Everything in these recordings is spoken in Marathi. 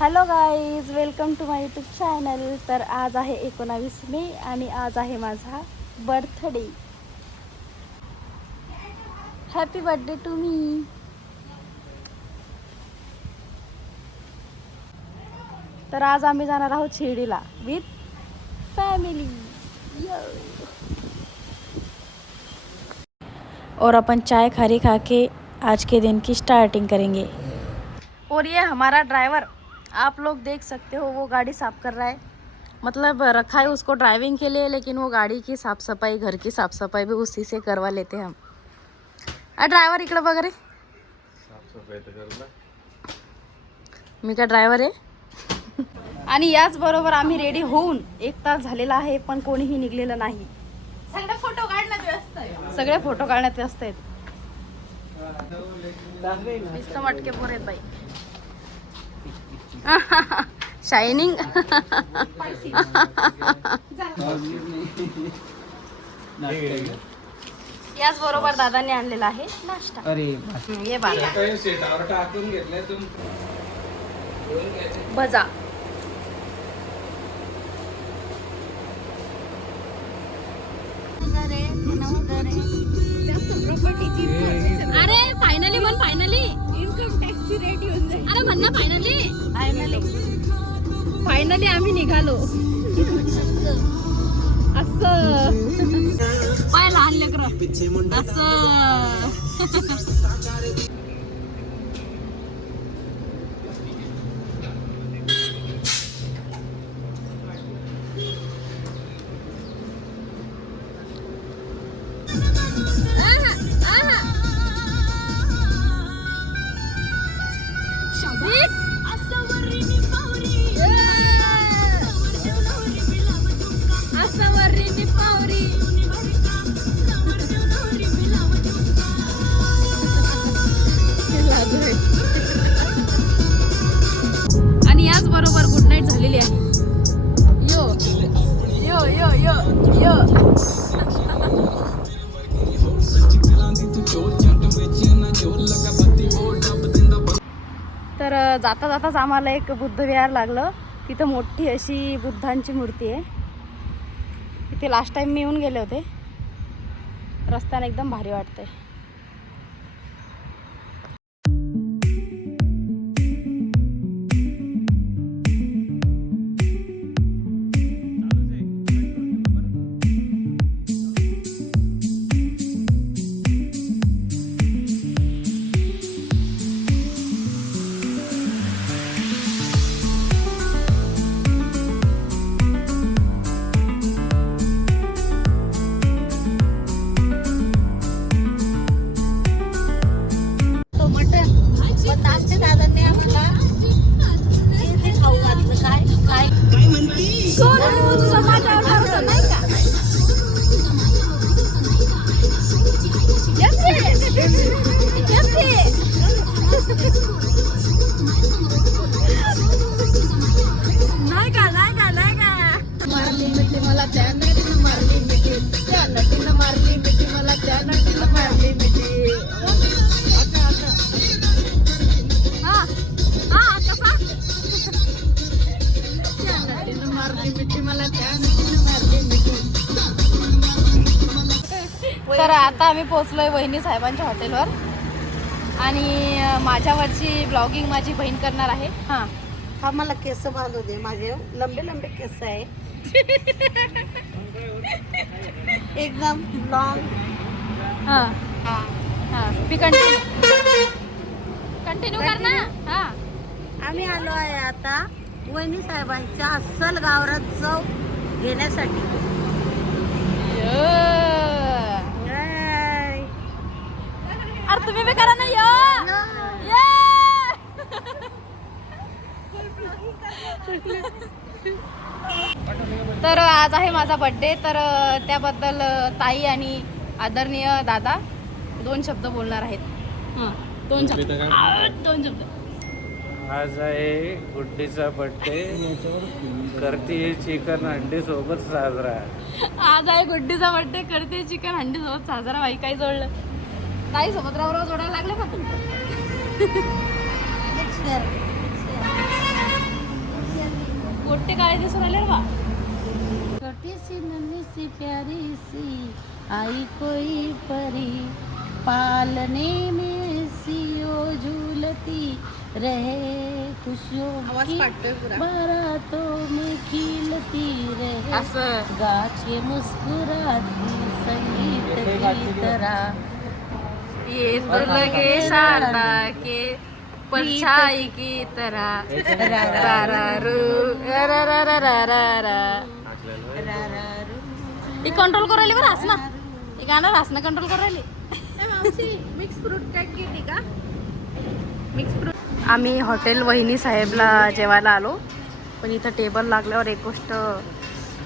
Hello guys, welcome to my YouTube channel. तर आज आहे 19 मे आणि आज आहे माझा birthday. Happy birthday to me. तर आज आम्ही जाणार आहोत शिर्डीला विथ फॅमिली. और अपन चाय खारी खा के आज के दिन की स्टार्टिंग करेंगे. और ये हमारा ड्राइवर, आप लोग देख सकते हो, वो गाड़ी साफ कर रहा है. मतलब रखा है उसको ड्राइविंग के लिए, लेकिन वो गाड़ी की साफ सफाई, घर की साफ सफाई भी उसी से करवा लेते हैं हम. ड्रायव्हर इकडे वगैरे साफसफाई तर करला, मी का ड्रायव्हर आहे. आणि याच बरोबर आम्ही रेडी होऊन 1 तास झालेला आहे, पण कोणीही निघलेलं नाही. सगळे फोटो काढण्यात व्यस्त आहेत. नुसतं मटके पोर आहेत बाई. शायनिंग. याच बरोबर दादाने आणलेला आहे नाश्ता. अरे ये बाबा, भजा. अरे फायनली म्हण, फायनली इन्कम टॅक्सची रेट येऊन जाईल. अरे म्हण ना फायनली आम्ही निघालो. असं पाय लहान लेकर असं. आणि याच बरोबर गुड नाईट झालेली आहे. यो यो यो यो यो. तर जाता जाताच आम्हाला एक बुद्ध विहार लागलं. तिथं मोठी अशी बुद्धांची मूर्ती आहे. इथे लास्ट टाइम मी येऊन गेले होते. रस्त्याने एकदम भारी वाटतंय. तर आता आम्ही पोहोचलोय वहिनी साहेबांच्या हॉटेलवर. आणि माझ्यावरची ब्लॉगिंग माझी बहीण करणार आहे. हा मला केस बांधू दे, माझे लंबे लंबे केस आहे. एकदम लॉंग. मी कंटिन्यू कर ना. आम्ही आलो आहे आता वहिनी साहेबांच्या अस्सल गावरान चव घेण्यासाठी. अरे तुम्ही बी करा ना. तर आज आहे माझा बर्थडे. तर त्याबद्दल ताई आणि आदरणीय दादा 2 शब्द बोलणार आहेत. 2 शब्द. आज आहे गुड्डीचा बर्थडे. करते चिकन हंडी सोबत साजरा. आज आहे गुड्डीचा बर्थडे, करते चिकन हंडी सोबत साजरा. बाई काही जोडलं ताई सोबत राव जोडायला लागले का? दिसून राहिले रे बा. छोटी सी नन्ही सी प्यारी सी आई कोई परी पालने में सी ओ झूलती रहे खुशियों की बारातों में खिलती रहे असं गा के मुस्कुराती संगीत की तरह ये तो लगे शारदा के परछाई की तरह. कंट्रोल करू राहिली बरं हसणं. हे गाणं हसणं कंट्रोल करू राहिली. मिक्स फ्रूट कट केली का आम्ही हॉटेल वहिनी साहेबला जेवायला आलो, पण इथं टेबल लागल्यावर एक गोष्ट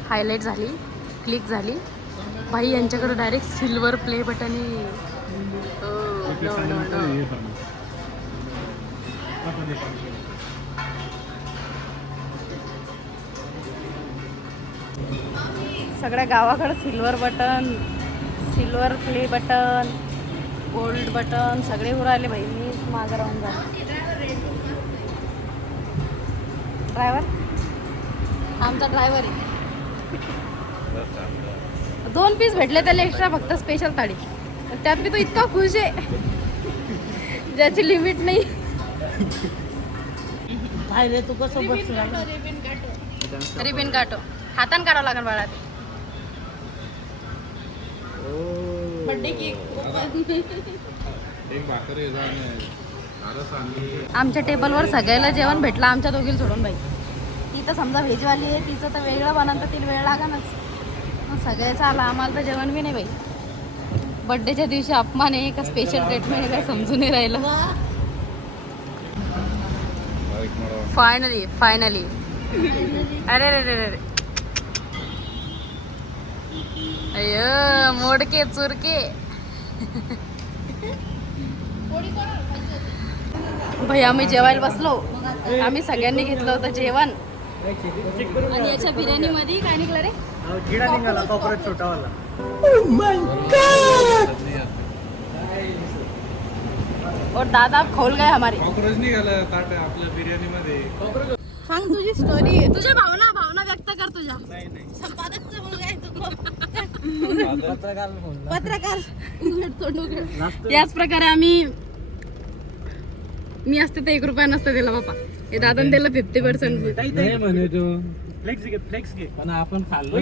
हायलाईट झाली, क्लिक झाली. भाई यांच्याकडे डायरेक्ट सिल्वर प्ले बटन सगळ्या गावाकडे silver button, silver play button, gold button सगळे उराले भाई. मी मागं राहून झाले. ड्रायव्हर आमचा ड्रायव्हर आहे. 2 पीस भेटले त्याला एक्स्ट्रा, फक्त स्पेशल थाळी. त्यात मी तो इतका खुश आहे ज्याची लिमिट नाही. रे तू कसं बसला रिबिन काटो, हातान काढावं लागेल बाळा. Birthday cake. आमच्या टेबलवर सगळ्याला जेवण भेटलं, आमच्या दोघीला सोडून बाई. ती तर समजा व्हेजवाली आहे, तिचं तर वेगळं बनवतं, तिला वेळ लागणारच. सगळ्याचं आलं, आम्हाला तर जेवण बी नाही बाई. बर्थडेच्या दिवशी अपमान आहे का स्पेशल ट्रीटमेंट आहे काय समजून नाही राहिलं. फायनली अरे रे रे रे अय्यो मोडके चुरके. भाई आम्ही जेवायला बसलो, आम्ही सगळ्यांनी घेतलं होतं जेवण. आणि याच्या बिर्याणी मध्ये काय निघलं रे? किडा निघाला, कॉकरोच छोटावाला. और दादा खोल गए हमारे. कॉकरोच निघाला ताट आपल्या बिर्याणी मध्ये. सांग तुझी स्टोरी, तुझ्या भावना व्यक्त कर तुझ्या. संपादकचा मुलगा आहे तू. पत्रकार. याच प्रकारे आम्ही, मी असते तर 1 रुपया नसतं दिला बापा. हे दादाने दिलं 50%. नाही म्हणे तू फ्लेक्स घे पण आपण खाल्लो.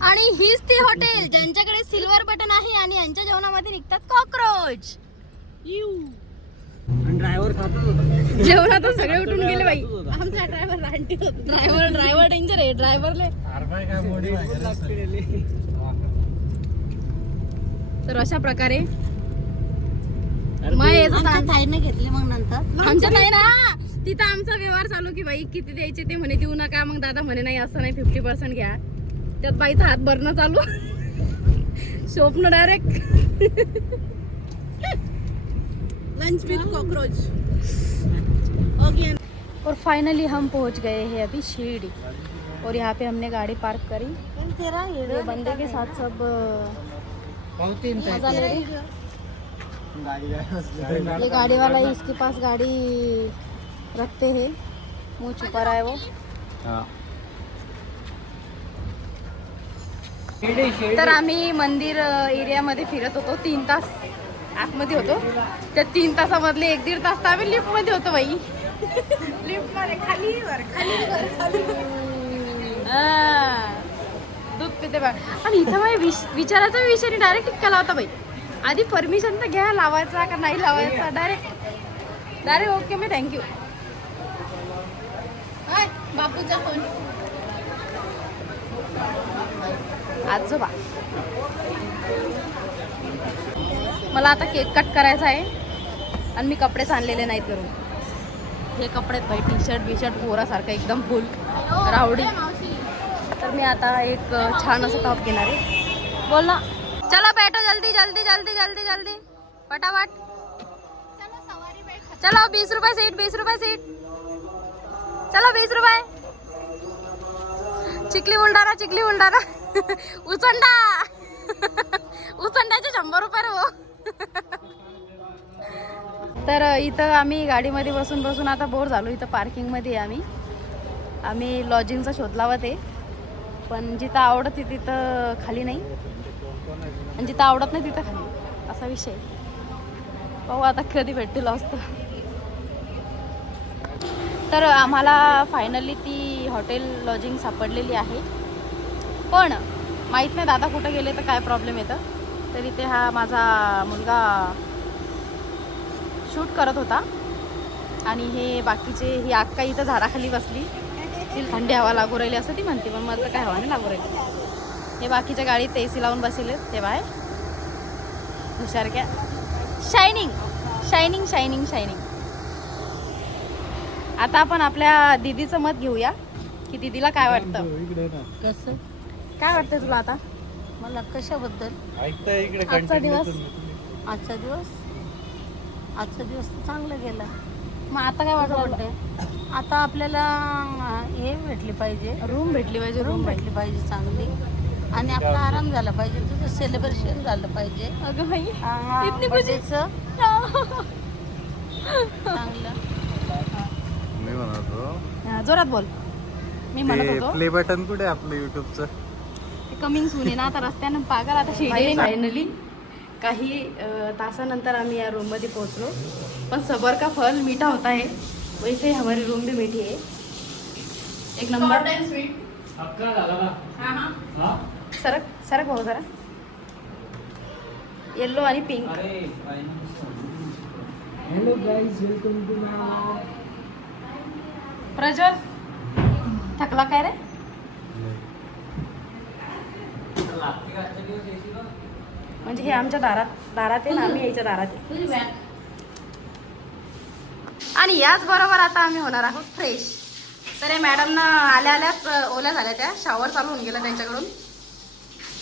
आणि हीच ती हॉटेल ज्यांच्याकडे सिल्वर बटन आहे आणि यांच्या जेवणामध्ये निघतात कॉकरोच. ड्रायव्हर खातो. जेवणात सगळे उठून गेले बाई. आमचा ड्रायव्हर रांटी होता. ड्रायव्हर डेंजर आहे. ड्रायव्हरले तर अशा प्रकारे ताईने घेतले. मग नंतर आमच्या नाही ना, तिथं आमचा व्यवहार चालू की बाई किती द्यायचे ते म्हणे देऊ नका. मग दादा म्हणे नाही असं नाही 50% घ्या. त्यात बाईचा हात भरणं चालू. शोभनं डायरेक्ट लंच विथ कॉकरोच. और फाइनली हम पहुंच गए हैं अभी शिरडी. और यहाँ पे हमने गाड़ी पार्क करी. ये बंदे के साथ सब मजा ले रहे. ये गाड़ी वाला ही इसके पास गाड़ी रखते हैं, मुँह छुपा रहा है वो. तर आम्ही मंदिर एरियामध्ये फिरत होतो. 3 तास आतमध्ये होतो. त्या 3 तासामधले 1-1.5 तास तर आम्ही लिफ्टमध्ये होतो बाई. लिफ्टमध्ये खाली वर दूध पिते बा. आणि इथं माझ्या विचाराचा विषय डायरेक्ट टिक्का लावता बाई. आधी परमिशन तर घ्या, लावायचा का नाही लावायचा. डायरेक्ट ओके मी थँक्यू. बापूचा फोन. आजोबा मला आता केक कट करायचा आहे आणि मी कपडेच आणलेले नाहीत करून. हे कपडे भाई टी-शर्ट पोरासारखं एकदम फुल रावडी. तर मी आता एक छान असं टॉप घेणार आहे. बोल ना. चलो बैठो जल्दी जल्दी जल्दी जल्दी जल्दी फटाफट. चलो 20 रुपये सीट, 20 रुपये सीट. चलो 20 रुपये. चिखली बुलढाणा उचंडा. उचंड्याचे 100 रुपये रे. तर इथं आम्ही गाडीमध्ये बसून आता बोर झालो. इथं पार्किंगमध्ये आम्ही आम्ही लॉजिंगचा शोध लावत आहे, पण जिथं आवडते तिथं खाली नाही आणि जिथं आवडत नाही तिथं खाली, असा विषय. पाहू आता कधी भेटतील असतं. तर आम्हाला फायनली ती हॉटेल लॉजिंग सापडलेली आहे, पण माहीत नाही दादा कुठं गेले तर काय प्रॉब्लेम येतं. तरी ते हा माझा मुलगा शूट करत होता आणि हे बाकीचे, ही अक्का इथं झाडाखाली बसली, तिला थंडी हवा लागू राहिली असं ती म्हणते, पण मला तर काय हवा नाही लागू राहिली. हे बाकीच्या गाडीत AC लावून बसले ते बाय हुशार क्या. Shining shining shining shining. आता आपण आपल्या दीदीचं मत घेऊया की दीदीला काय वाटतं. कसं काय वाटतं तुला आता मला कशाबद्दल? आजचा दिवस? आजचा दिवस तर चांगला गेला. मग आता काय वाटतं? आता आपल्याला हे भेटली पाहिजे, रूम भेटली पाहिजे. रूम भेटली पाहिजे चांगली, आणि आपला आराम झाला पाहिजे, तुझं सेलिब्रेशन झालं पाहिजे. अगं बाई इतनी बर्थडेचं चांगलं. मी म्हणतो हा, जोरात बोल. मी म्हणत होतो प्ले बटन कुठे आपलं युट्यूबचं? कमिंग सून आहे ना, आता रस्त्यानं पागल आता शिर्डी. फायनली काही तासानंतर आम्ही या रूममध्ये पोहोचलो, पण सबर का फल मीठा होता है, वैसे ही हमारी रूम भी मीठी है, एक नंबर. अक्का झाला का? हा? सरक सरक भाऊ जरा. येल्लो आणि pink. Hello guys, welcome to my. Prajwal थकला काय रे? म्हणजे हे आमच्या दारात आहे ना, आम्ही यायच्या दारात आहे. आणि याच बरोबर आता आम्ही होणार आहोत फ्रेश. तर या मॅडमना आल्या आल्याच ओल्या झाल्या, त्या शॉवर चालू होऊन गेला त्यांच्याकडून.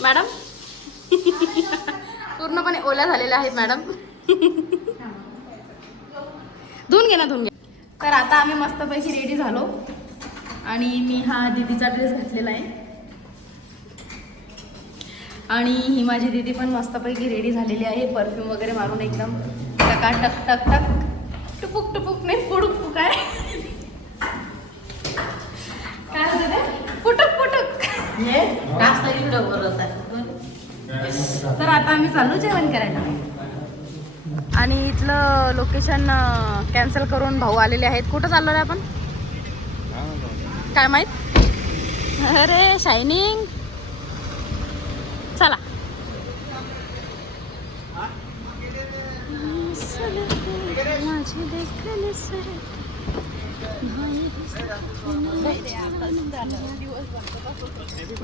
मॅडम पूर्णपणे ओल्या झालेल्या आहेत मॅडम. धुवून घे ना, धुवून घे. तर आता आम्ही मस्तपैकी रेडी झालो आणि मी हा दीदीचा ड्रेस घातलेला आहे आणि ही माझी दीदी पण मस्तपैकी रेडी झालेली आहे, परफ्यूम वगैरे मारून एकदम टका टक टक टक टुपुक टुपुक नाही पुडुक काय काय होतं ते, पुटुक पुटुक. हे जास्त इकडं बोलत आहे. तर आता आम्ही चाललो जेवण करायला आणि इथलं लोकेशन कॅन्सल करून भाऊ आलेले आहेत. कुठं चाललो रे आपण काय माहित. अरे शायनिंग चला.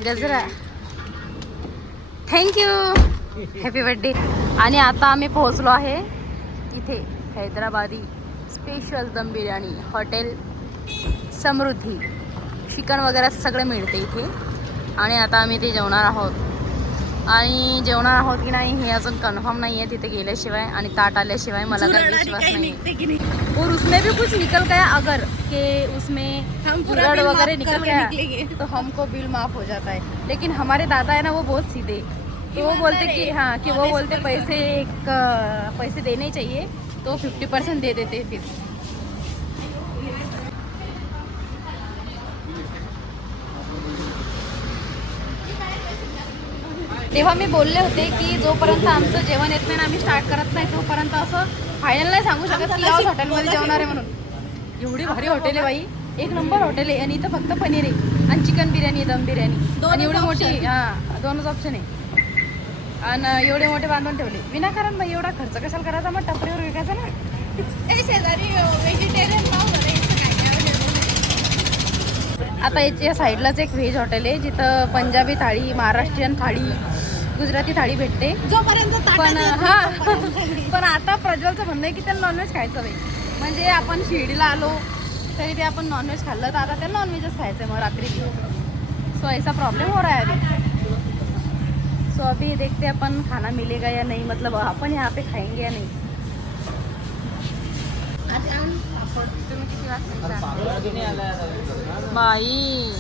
गजरा थँक्यू, हॅपी बर्थडे. आणि आता आम्ही पोहोचलो आहे इथे हैदराबादी स्पेशल दम बिर्याणी हॉटेल समृद्धी. चिकन वगैरे सगळं मिळते इथे आणि आता आम्ही ते जेवणार आहोत. आणि जेवणार आहोत की नाही हे अजून कन्फर्म नाही आहे तिथे गेल्याशिवाय आणि ताट आल्याशिवाय मला काही विश्वास नाही. और उसमें भी कुछ निकल गया अगर कि उसमें ब्लड वगैरह निकल गया तो हमको बिल माफ हो जाता है. लेकिन हमारे दादा है ना वो बहुत सीधे, तो वो बोलते कि हाँ कि वो बोलते पैसे देने चाहिए तो 50% दे देते फिर. तेव्हा मी बोलले होते की जोपर्यंत आमचं जेवण येत नाही ना आम्ही स्टार्ट करत नाही तोपर्यंत असं फायनल नाही सांगू शकत की याच हॉटेलमध्ये जेवणार आहे म्हणून. एवढी भारी हॉटेल आहे बाई, एक नंबर हॉटेल आहे. आणि इथं फक्त पनीर आहे आणि चिकन बिर्याणी दम बिर्याणी आणि एवढी मोठी, हां दोनच ऑप्शन आहे आणि एवढे मोठे बांधून ठेवले विनाकारण. बाई एवढा खर्च कशाला करायचा, मग टपरीवर विकायचा ना. आता याच्या साईडलाच एक व्हेज हॉटेल आहे जिथं पंजाबी थाळी, महाराष्ट्रीयन थाळी, गुजराती थाळी भेटते. पण हां पण आता प्रज्वलचं म्हणणं आहे की त्याला नॉनव्हेज खायचं बाई. म्हणजे आपण शिर्डीला आलो तरी ते आपण नॉनव्हेज खाल्लं तर आता त्याला नॉनव्हेजच खायचं आहे मग रात्री. सो ऐसा प्रॉब्लेम हो रहा है अभी. सो अभी देखते अपन खाना मिलेगा या नहीं, मतलब अपन यहाँ पे खाएंगे या नहीं. बाई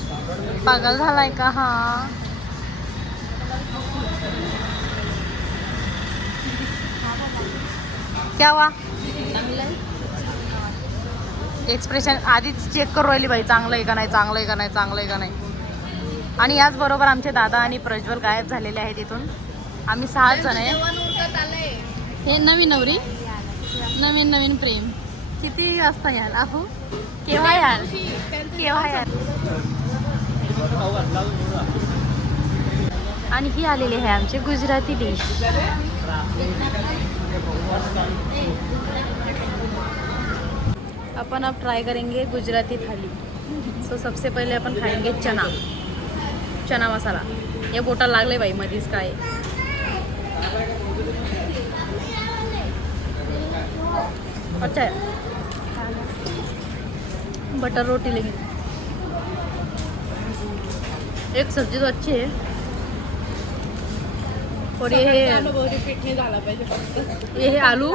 पागल झालाय का हा. क्या हुआ? एक्सप्रेशन आधीच चेक करू राहिली बाई, चांगलं आहे का नाही, चांगलं आहे का नाही, चांगलं आहे का नाही. आणि याचबरोबर आमचे दादा आणि प्रज्वल गायब झालेले आहेत इथून. आम्ही 6 जण आहे. हे नवीन नवरी, नवीन नवीन प्रेम. किती वाजता याल अहो, केव्हा याल, केव्हा याल. आणि ही आलेली आहे आमचे गुजराती डिश. अपन अब ट्राई करेंगे गुजराती थाली. सो सबसे पहले अपन खाएंगे चना मसाला. हे बोटा लागले बाई मधीच काय. अच्छा है. बटर रोटी लेंगे. एक सब्जी तो अच्छी है. और ये है आलू.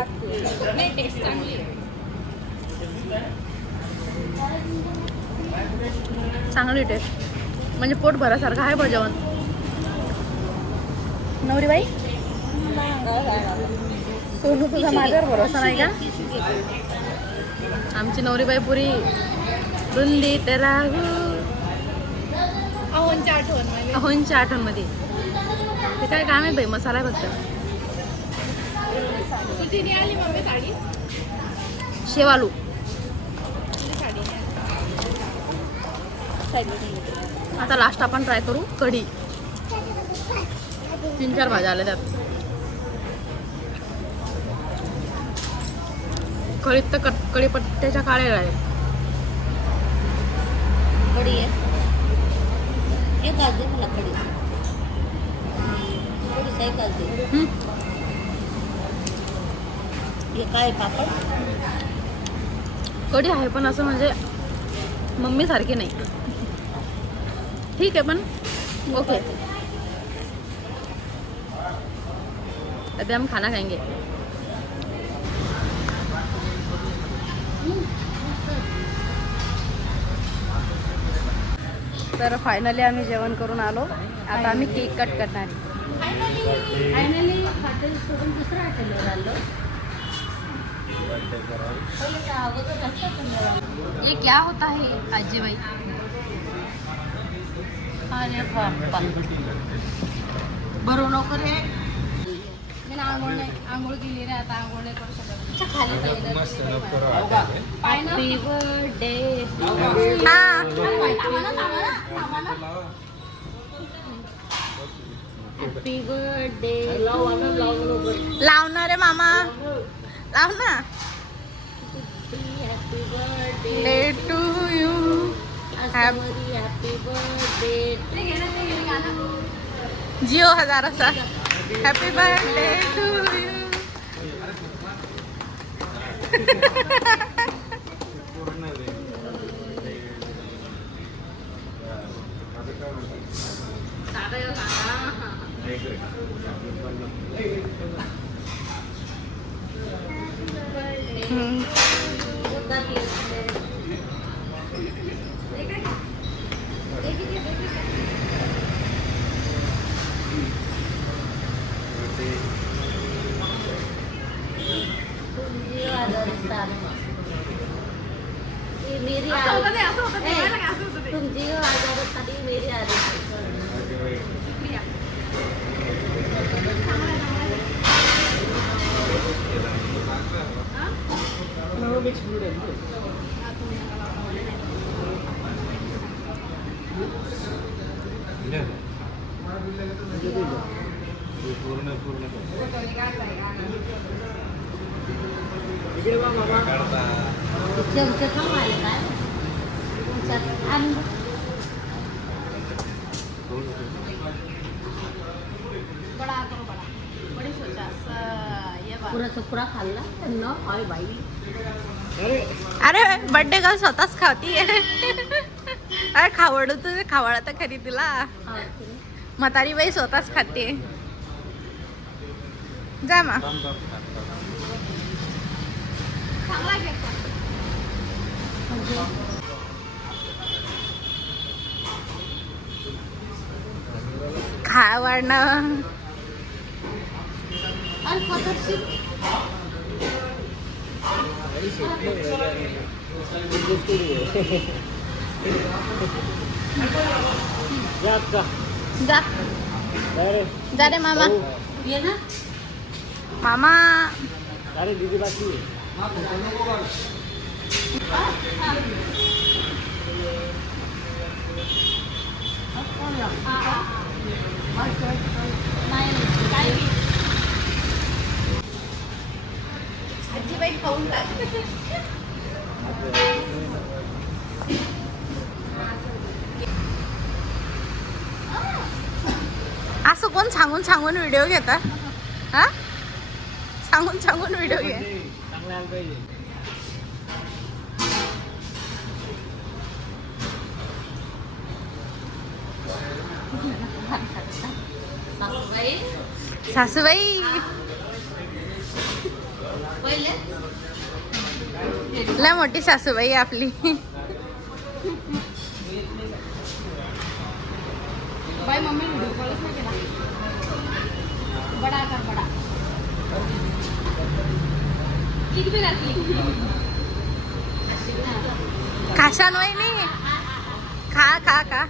चांगली टेस्ट, म्हणजे पोट भरासारखं आहे जेवण. नवरी बाई, सोनू तुझा माझ्यावर भरोसा नाही का. आमची नवरीबाई पुरी रुंदीत राहू. अहोंच्या आठवणमध्ये ते काय काम आहे बाई, मसाला आहे फक्त. शेवालू. आता लास्ट आपण ट्राय करू कढी. 3-4 भाज्या आल्या त्यात. कढीत तर कढीपत्त्याच्या काळ्या आहे. कढी आहे, एक घास दे मला कढी. थोडीसा एक घास दे. हे काय पापड. कढी आहे पण असं म्हणजे मम्मी सारखी नाही. ठीक है, पण ओके. अभी हम खाना खाएंगे. तर फायनली आम्ही जेवण करून आलो. आता आम्ही केक कट करणार. फायनली हॉटेल सोडून दुसऱ्या हॉटेलवर आलो. ये क्या होता है आजी बाई. अरे बाप्पा, बरोबर नको रे. मी आंघोळ केली रे, आता आंघोळ नाही करू शकत. Happy birthday. Happy birthday. लावणार रे मामा, लाव ना. Happy birthday day to you. Happy birthday. जिओ 1000 असा. Happy birthday to you. मेरी तुम जियो आ जाओ, तभी मेरी आ रही. चमचे खाऊ आले काय. पुरा खाल्ला न. अरे बाई, अरे बर्थडे गर्ल स्वतःच खाती. अरे खावड तुझे खावडा तर खरी तुला. म्हातारी बाई स्वतःच खाते. जा मा. खावडणं. जा जा जा रे मामा. ये ना मामा अरे दीदी बाकी आजीबाई खाऊन टाक. असं कोण सांगून सांगून व्हिडिओ घेता हा सांगून सांगून व्हिडिओ घे. चांगला आला पाहिजे. सासूबाई पहिले लय मोठी सासूबाई आपली. बाई मम्मी व्हिडिओ कॉलच नाही केला. बडा कर बडा किती बी घातली खाशान वहिनी खा खा खा.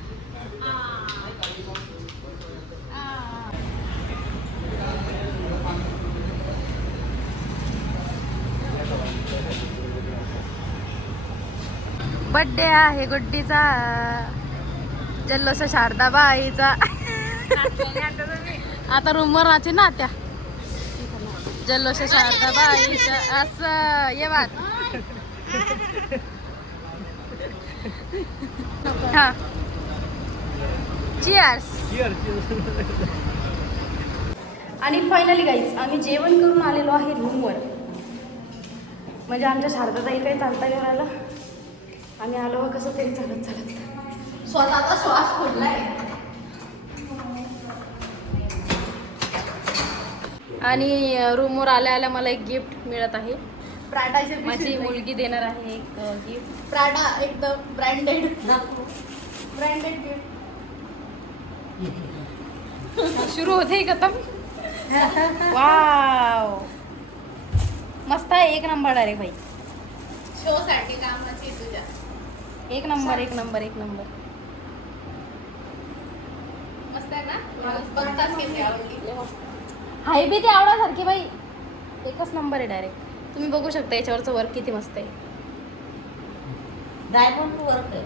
बड्डे आहे गुड्डीचा जल्लोष शारदाबाईचा. आता रूमवर राहते ना त्या जल्लोष शारदाबाईचा असं ये बात. हा चिअर्स. आणि फायनली गाईज आम्ही जेवण करून आलेलो आहे रूमवर. म्हणजे आमच्या शारदाताई काही चालता घेऊन आला. आम्ही आलो कसं तरी चालत चालत स्वतःचा श्वास फोडलाय. आणि रूमवर आल्या आल्या मला एक गिफ्ट मिळत आहे. प्राडाचे माझी मुलगी देणार आहे एक गिफ्ट. प्राडा एकदम ब्रँडेड गिफ्ट. सुरू होते खतम. वाव मस्त आहे. एक नंबर डायरेक्ट भाई. शो साठी कामाची तुझ्या एक नंबर एक नंबर एक नंबर. मस्त आहे ना. बघताच किती आवडली. हाय बी ते आवडासारखी बाई. एकच नंबर आहे डायरेक्ट. तुम्ही बघू शकता याच्यावरचं वर्क किती मस्त आहे. डायमंड वर्क आहे.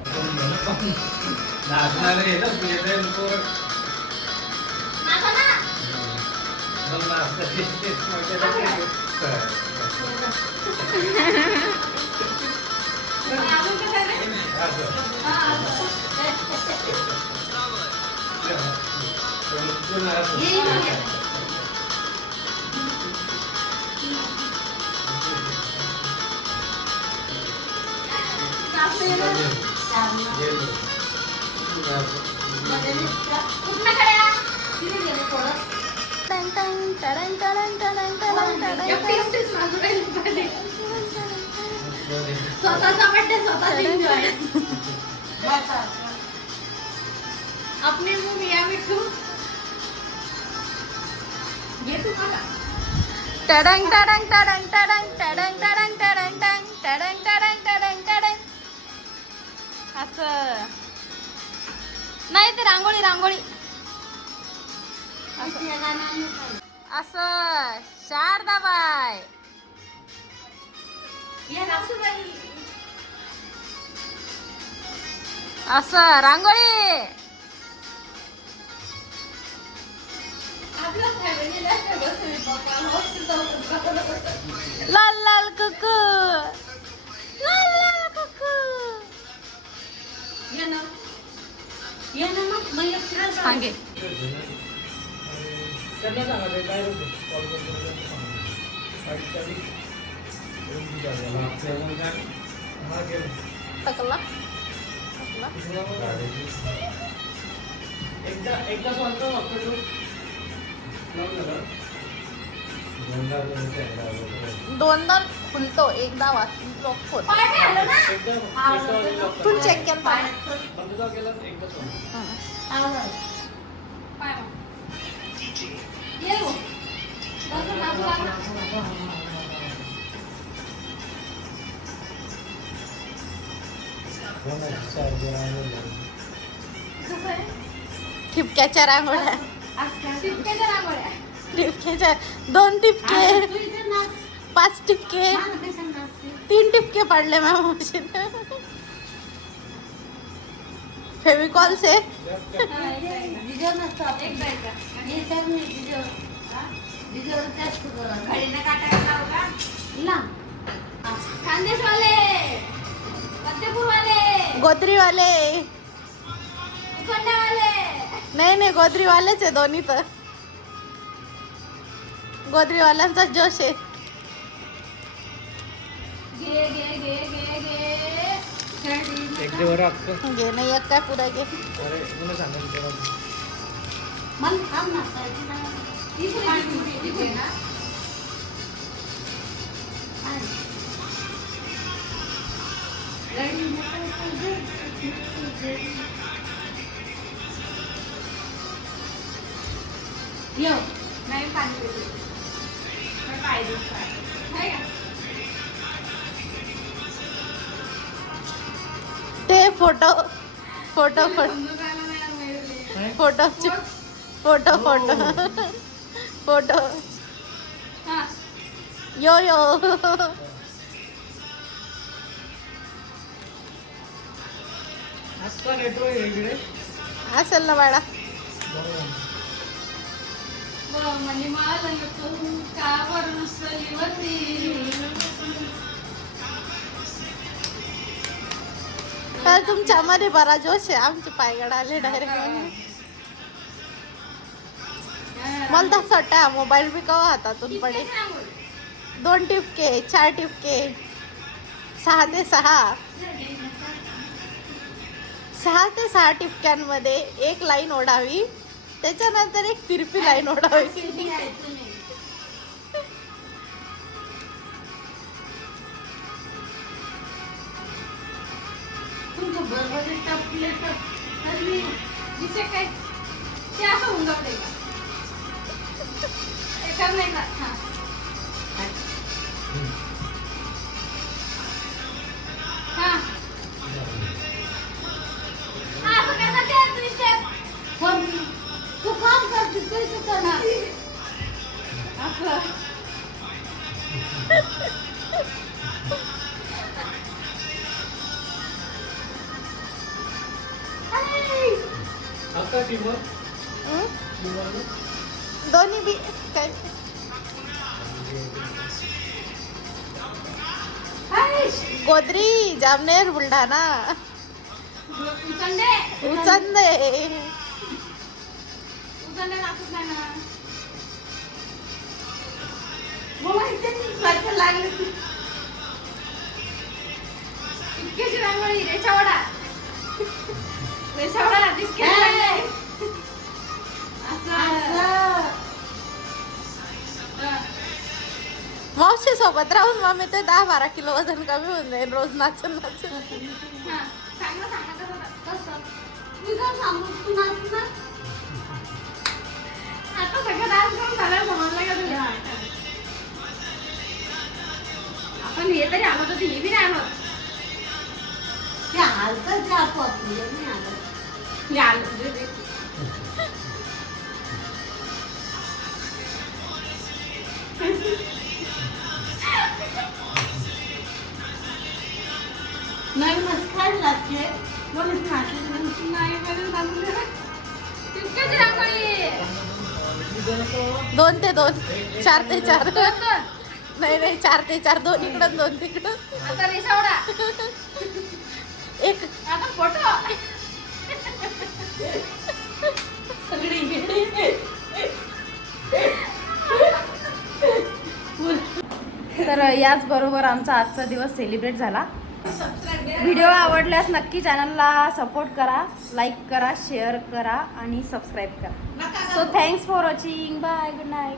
स्वतःचा बर्थडे स्वतःच एन्जॉय. अपने मुंह मियाँ मिठू ये तू खा. टडंग टडंग टडंग टडंग टडंग टडंग टडंग टडंग टडंग टडंग टडंग. असं नाही ते रांगोळी रांगोळी असं शारदाबाई. असं रांगोळी. लाल लाल कुकू लाल लाल कुकू. ये ना मग मैं फिर सांगे त्यांना सांगा ते काय होतं कॉल करतो. टकला एकदा सांगतो फक्त दोनदा खुलतो एकदा वाचतो. तू चेक केलं ठिपक्याच्या रांगोळ्या. टिपक्याच्या रांगोळ्या. टिपक्याच्या 2 टिपके, तू इथे नाच. 5 टिपके, मला कशाला नाचते? 3 टिपके पडले मॅम मशीन. फेविकॉल से जिजोर नसतो आपण. हे तर नाही जिजोर. जिजोर जास्त करा. घडीनं काटायला लावू का? लाव. खानदेशवाले, मध्यपूरवाले, गोत्रीवाले, नाही गोत्रीवालेच आहे दोन्ही. तर गोत्रीवाल्यांचा जोश आहे. एक दे बरं अक्क. घे नाही एक काय पुढे घे. अरे तुला सांगायचं मला थांब नाचायची नाही. येऊ. ते photo photo photo photo photo photo photo yo yo. असं रेट्रो आहे इकडे. असेल ना बाळा. तर तुमच्यामध्ये बरा जोश आहे. आमचे पायगड आले डायरेक्ट. मला तर असं वाटतं मोबाईल बी कवा हातातून पडे. 2 टिपके, 4 टिपके, 6 ते 6 टिपक्यांमध्ये एक लाईन ओढावी, त्याच्यानंतर एक तिरपी लाईन ओढावी. तुमचं बरोबर टपले टप. काय ते असं होऊन जाते नाही का. पण तू काम करते पैसे करणार. आता टीमवर दोन्ही बी काय. गोद्री, जामनेर, बुलढाणा, उचंदे. मला इथे सारखं लागलं की इतकीची रांगोळी रेषावडा रेषावडा दिसके मावशी सोबत राहून मम्मी ते 10-12 किलो वजन कमी होऊन जाईल रोज नाचून नाचून. मी काय सांगू तू नाच ना. आता सगळं डान्स करून झालं समजलं का तुला. आपण हे तरी आणत होते, हे बी नाही आणत. ते हालतं ते आपोआप नाही आलं. हे आलं दे दे. नवीनच काय लागते म्हणून नाचले नाही म्हणून सांगू. तितक्याची रांगोळी 2 ते 2, 4 ते 4. नाही 4 ते 4, 2 इकडं 2 तिकडं. आता रेषावडा एक. आता फोटो तर याच बरोबर आमचा आजचा दिवस सेलिब्रेट झाला. व्हिडिओ आवडल्यास नक्की चॅनलला सपोर्ट करा, लाईक करा, शेअर करा आणि सबस्क्राईब करा. So thanks for watching. Bye, good night.